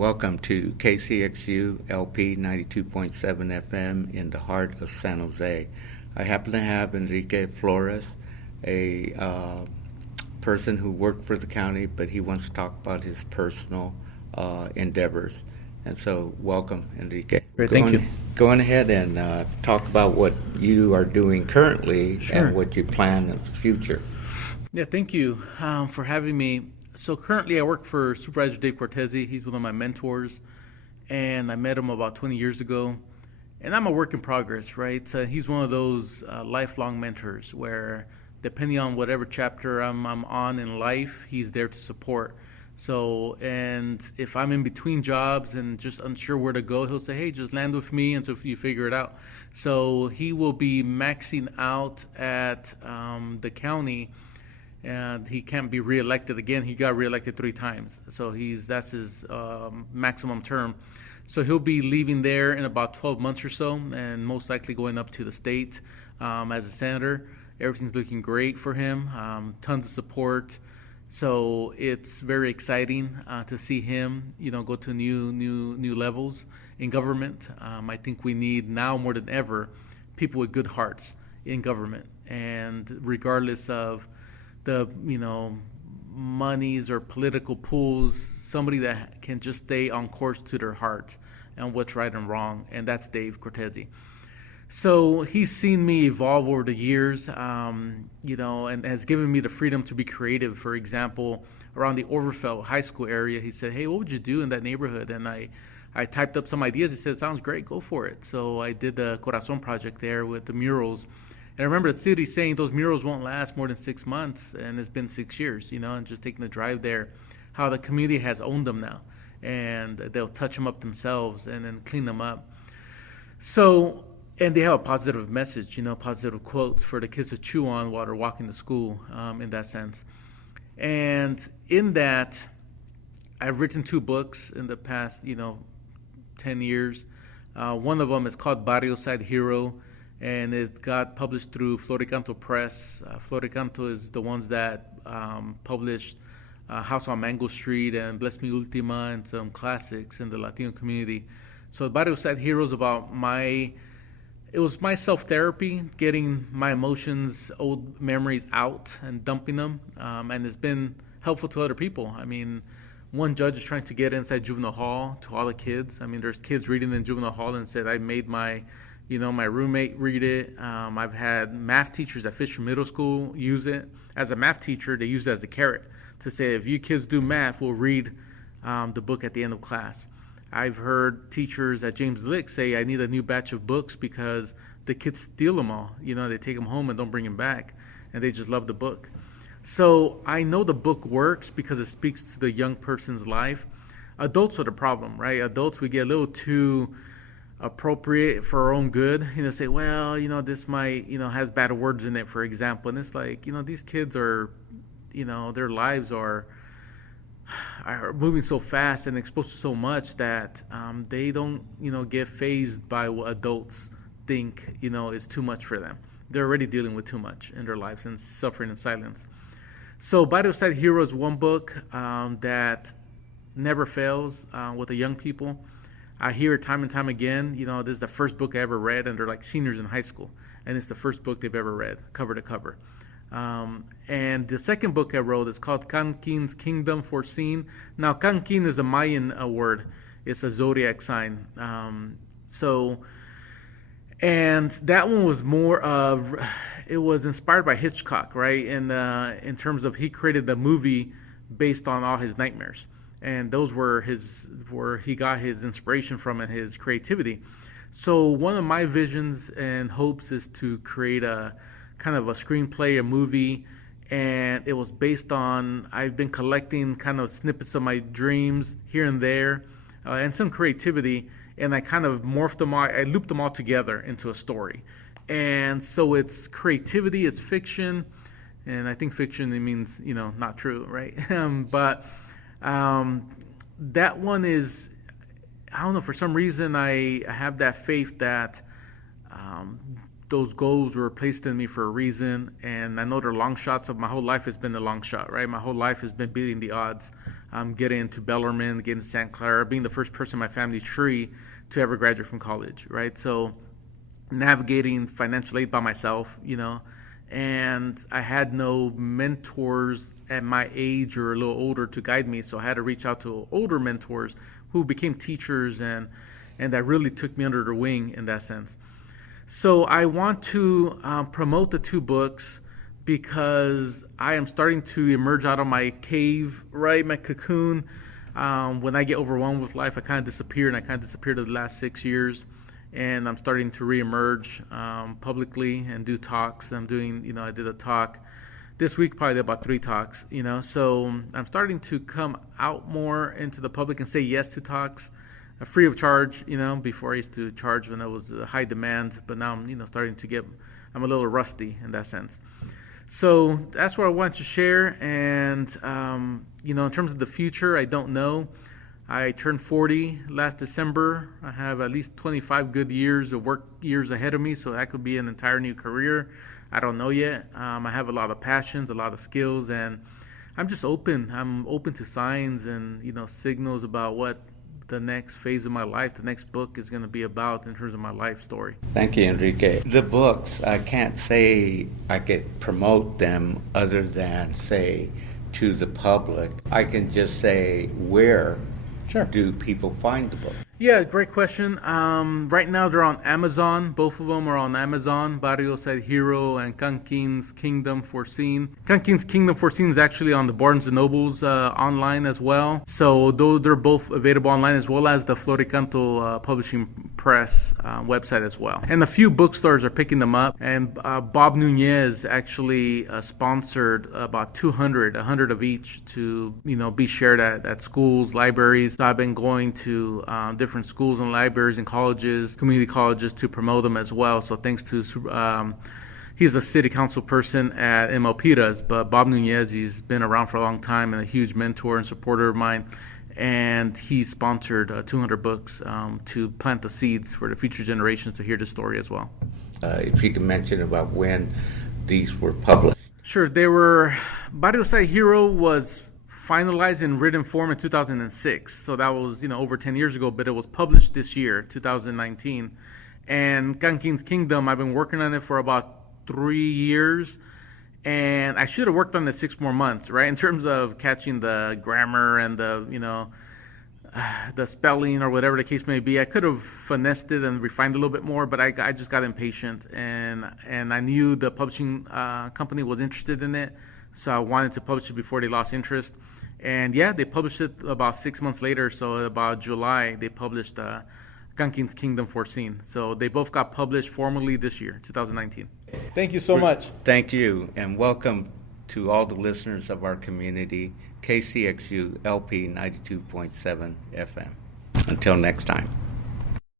welcome to kcxu-lp 92.7 FM in the heart of San Jose. I happen to have Enrique Florez, a person who worked for the county, but he wants to talk about his personal endeavors. And so, welcome, Enrique. Great, thank you. Go on ahead and talk about what you are doing currently and what you plan in the future. Yeah, thank you for having me. So currently I work for Supervisor Dave Cortese. He's one of my mentors, and I met him about 20 years ago. And I'm a work in progress, right? So he's one of those lifelong mentors where depending on whatever chapter I'm on in life, he's there to support. So, and if I'm in between jobs and just unsure where to go, he'll say, hey, just land with me until you figure it out. So he will be maxing out at the county, and he can't be reelected again. He got reelected 3 times. So that's his maximum term. So he'll be leaving there in about 12 months or so, and most likely going up to the state as a senator. Everything's looking great for him, tons of support. So it's very exciting to see him, go to new levels in government. I think we need now more than ever people with good hearts in government, and regardless of the monies or political pools, somebody that can just stay on course to their heart and what's right and wrong, and that's Dave Cortese. So he's seen me evolve over the years, and has given me the freedom to be creative. For example, around the Overfeld High School area, he said, hey, what would you do in that neighborhood? And I typed up some ideas. He said, sounds great, go for it. So I did the Corazon project there with the murals. And I remember the city saying those murals won't last more than 6 months, and it's been 6 years, and just taking the drive there, how the community has owned them now, and they'll touch them up themselves and then clean them up. So, and they have a positive message, positive quotes for the kids to chew on while they're walking to school, in that sense. And in that, I've written 2 books in the past, 10 years. One of them is called Barrio Side Hero, and it got published through Florez Press. Florez is the ones that published House on Mango Street and Bless Me Ultima and some classics in the Latino community. So Barrio Side Hero is about it was my self-therapy, getting my emotions, old memories out and dumping them, and it's been helpful to other people. I mean, one judge is trying to get inside juvenile hall to all the kids. I mean, there's kids reading in juvenile hall and said, I made my roommate read it. I've had math teachers at Fisher Middle School use it. As a math teacher, they use it as a carrot to say, if you kids do math, we'll read the book at the end of class. I've heard teachers at James Lick say, I need a new batch of books because the kids steal them all. They take them home and don't bring them back, and they just love the book. So I know the book works because it speaks to the young person's life. Adults are the problem, right? Adults, we get a little too appropriate for our own good. Say, well, this might, has bad words in it, for example. And it's like, these kids are, their lives are moving so fast and exposed to so much that they don't, get fazed by what adults think, is too much for them. They're already dealing with too much in their lives and suffering in silence. So Barrio Side Hero is one book that never fails with the young people. I hear it time and time again. This is the first book I ever read, and they're like seniors in high school, and it's the first book they've ever read, cover to cover. And the second book I wrote is called Kankin's Kingdom Foreseen. Now, Kankin is a Mayan word. It's a zodiac sign. And that one was more of, it was inspired by Hitchcock, right? And in terms of he created the movie based on all his nightmares. And those were where he got his inspiration from and his creativity. So one of my visions and hopes is to create a kind of a screenplay, a movie, and it was based on, I've been collecting kind of snippets of my dreams here and there, and some creativity, and I kind of morphed them all, I looped them all together into a story. And so it's creativity, it's fiction, and I think fiction, it means, not true, right? But that one is, I don't know, for some reason I have that faith that those goals were placed in me for a reason, and I know they're long shots. Of my whole life has been a long shot, right? My whole life has been beating the odds. getting into Bellarmine, getting to Santa Clara, being the first person in my family tree to ever graduate from college, right? So navigating financial aid by myself, and I had no mentors at my age or a little older to guide me, so I had to reach out to older mentors who became teachers and that really took me under their wing in that sense. So I want to promote the 2 books because I am starting to emerge out of my cave, right, my cocoon. When I get overwhelmed with life, I kind of disappear, and I kind of disappeared the last 6 years. And I'm starting to reemerge publicly and do talks. I'm doing, I did a talk this week, probably about 3 talks, So I'm starting to come out more into the public and say yes to talks, free of charge, Before I used to charge when it was a high demand, but now I'm, starting to I'm a little rusty in that sense. So that's what I wanted to share. And, in terms of the future, I don't know. I turned 40 last December. I have at least 25 good years of work years ahead of me, so that could be an entire new career. I don't know yet. I have a lot of passions, a lot of skills, and I'm just open. I'm open to signs and, signals about what the next phase of my life, the next book is going to be about in terms of my life story. Thank you, Enrique. The books, I can't say I could promote them other than say to the public. I can just say where do people find the book? Yeah, great question. Right now they're on Amazon. Both of them are on Amazon. Barrio Side Hero and Kankin's Kingdom Foreseen. Kankin's Kingdom Foreseen is actually on the Barnes & Noble's online as well. So they're both available online, as well as the Floricanto Publishing Press website as well. And a few bookstores are picking them up. And Bob Nunez actually sponsored about 100 of each to be shared at schools, libraries. So I've been going to different schools and libraries and colleges, community colleges, to promote them as well. So thanks to, he's a city council person at Milpitas, but Bob Nunez, he's been around for a long time and a huge mentor and supporter of mine. And he sponsored 200 books to plant the seeds for the future generations to hear the story as well. If you can mention about when these were published. Sure, Barrio Side Hero was finalized in written form in 2006. So that was, over 10 years ago, but it was published this year, 2019. And Kankin's Kingdom, I've been working on it for about 3 years. And I should have worked on it 6 more months, right? In terms of catching the grammar and the spelling or whatever the case may be. I could have finessed it and refined it a little bit more, but I just got impatient. And I knew the publishing company was interested in it. So I wanted to publish it before they lost interest. And yeah, they published it about 6 months later. So about July, they published Kankin's Kingdom Foreseen. So they both got published formally this year, 2019. Thank you so much. Thank you, and welcome to all the listeners of our community, KCXU-LP 92.7 FM. Until next time.